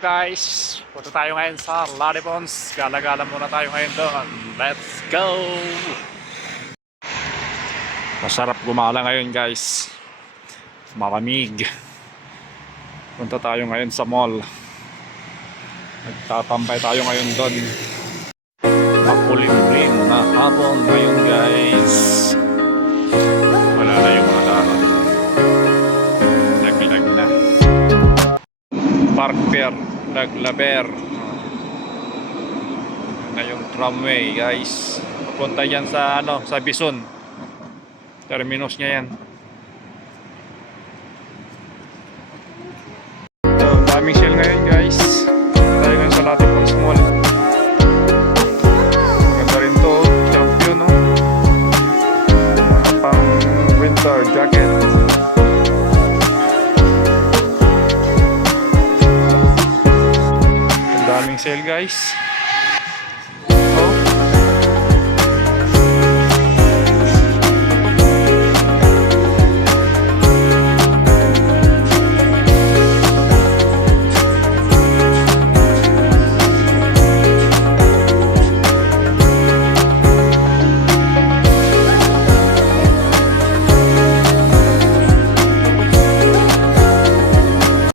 Guys, punta tayo ngayon sa Laribons. Gala-gala muna tayo ngayon doon. Let's go! Masarap gumala ngayon guys. Malamig. Punta tayo ngayon sa mall. Nagtatambay tayo ngayon doon. Makulimlim na hapon ngayon guys. Wala na yung mga tao. Naglag na. Park Pier, Naglaber na yung tramway guys. Papunta yan sa sa Bison. Terminus niya yan. So, daming sale ngayon guys. Tayo ngayon sa Laribons Mall. Maganda rin to, champion no. Pang winter jacket. Daming sale guys.